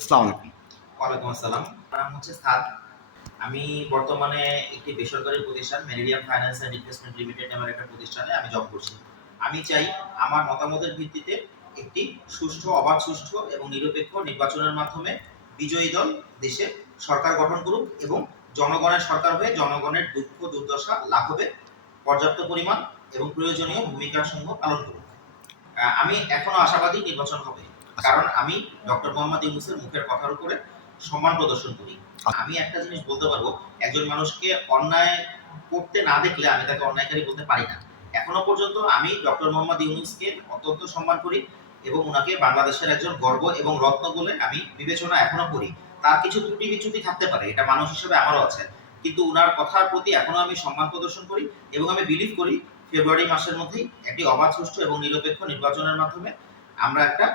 আসসালামু আলাইকুম। ওয়ালাইকুম আসসালাম। নাম হচ্ছে সাদ। আমি বর্তমানে একটি বেসরকারি প্রতিষ্ঠান, Meridian finance and investment limited নামের একটা প্রতিষ্ঠানে আমি জব করছি। আমি চাই আমার মতামতের ভিত্তিতে একটি সুষ্ঠু, অবাধ, সুষ্ঠু এবং নিরপেক্ষ নির্বাচনের মাধ্যমে বিজয়ী দল দেশে সরকার গঠন করুক এবং জনগণের সরকার হয়ে জনগণের দুঃখ, দুর্দশা লাঘবে, পর্যাপ্ত পরিমাণ এবং প্রয়োজনীয় ভূমিকা সমূহ পালন করুক। আমি এখনও আশাবাদী নির্বাচন হবে। কারণ আমি ডক্টর মোহাম্মদ ইউনুসের মুখের কথার উপরে সম্মান প্রদর্শন করি। আমি একটা জিনিস বলতে পারব একজন মানুষকে অন্যায় করতে না দেখলে আমি তাকে অন্যায়কারী বলতে পারি না। এখনও পর্যন্ত আমি ডক্টর মোহাম্মদ ইউনুসকে অত্যন্ত সম্মান করি এবং ওনাকে বাংলাদেশের একজন গর্ব এবং রত্ন বলে আমি বিবেচনা এখনও করি। তার কিছু ত্রুটি বিচ্যুতি থাকতে পারে এটা মানুষ হিসেবে আমারও আছে। কিন্তু ওনার কথার প্রতি এখনও আমি সম্মান প্রদর্শন করি এবং আমি বিলিভ করি ফেব্রুয়ারি মাসের মধ্যেই একটি অবাধ সুষ্ঠু এবং নিরপেক্ষ নির্বাচনের মাধ্যমে আমরা একটা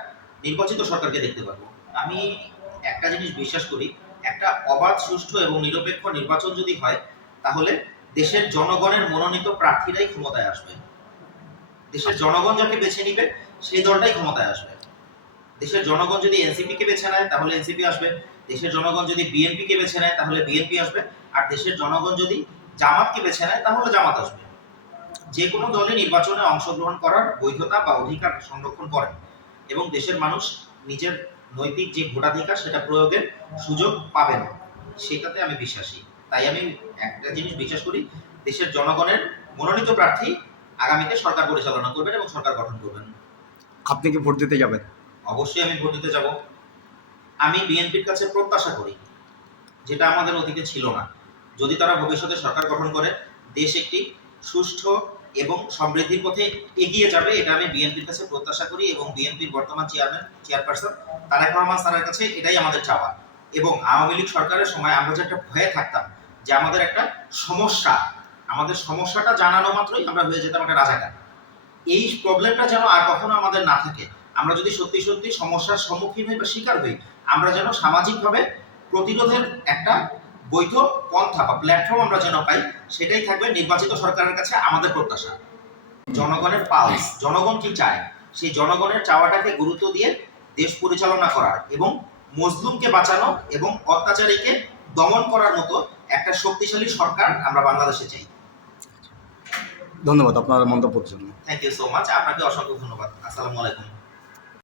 নির্বাচিত সরকারকে দেখতে পারব। আমি একটা জিনিস বিশ্বাস করি, একটা অবাধ, সুষ্ঠু এবং নিরপেক্ষ নির্বাচন যদি হয়, তাহলে দেশের জনগণের মনোনীত প্রার্থীরাই ক্ষমতায় আসবে। দেশের জনগণ যাকে বেছে নিবে, সেই দলটাই ক্ষমতায় আসবে। দেশের জনগণ যদি এনসিপি কে বেছে নেয়, তাহলে এনসিপি আসবে। দেশের জনগণ যদি বিএনপি কে বেছে নেয়, তাহলে বিএনপি আসবে। আর দেশের জনগণ যদি জামাতকে বেছে নেয়, তাহলে জামাত আসবে। যে কোনো দলে নির্বাচনে অংশগ্রহণ করার বৈধতা বা অধিকার সংরক্ষণ করেন। এবং দেশের মানুষ নিজের নৈতিক যে ভোটাধিকার সেটা প্রয়োগের সুযোগ পাবেন। সেটাতে আমি বিশ্বাসী। তাই আমি একটা জিনিস বিশ্বাস করি দেশের জনগণের মনোনীত প্রার্থী আগামীতে সরকার পরিচালনা করবেন এবং সরকার গঠন করবেন। আপনি কি ভোট দিতে যাবেন? অবশ্যই আমি ভোট দিতে যাব। আমি বিএনপির কাছে প্রত্যাশা করি যেটা আমাদের অতীতে ছিল না। যদি তারা ভবিষ্যতে সরকার গঠন করে দেশ একটি সুষ্ঠু এবং সমৃদ্ধির পথে এগিয়ে যাবে, এটা আমি বিএনপির কাছে প্রত্যাশা করি এবং বিএনপির বর্তমান চেয়ারম্যান চেয়ারপারসন তারেক রহমান স্যারের কাছে এটাই আমাদের চাওয়া। এবং আওয়ামী লীগ সরকারের সময় আমরা যে একটা ভয়ে থাকতাম যে আমাদের একটা সমস্যা, আমাদের সমস্যাটা জানানো মাত্রই আমরা হয়ে যেতাম একটা রাজাকার। এই প্রবলেমটা যেন আর কখনো আমাদের না থাকে। আমরা যদি সত্যি সত্যি সমস্যার সম্মুখীন হই বা শিকার হই, আমরা যেন সামাজিকভাবে প্রতিরোধের একটা বৈধ পন্থা বা প্ল্যাটফর্ম আমরা যেন পাই সেটাই থাকবে নির্বাচিত সরকারের কাছে আমাদের প্রত্যাশা। জনগণের পালস জনগণ কি চায়? সেই জনগণের চাওয়াটাকে গুরুত্ব দিয়ে দেশ পরিচালনা করার এবং মজলুমকে বাঁচানো এবং অত্যাচারীকে দমন করার মতো একটা শক্তিশালী সরকার আমরা বাংলাদেশে চাই। ধন্যবাদ আপনার মন্তব্যের জন্য। থ্যাংক ইউ সো মাচ আপনাকে অসংখ্য ধন্যবাদ। আসসালামু আলাইকুম।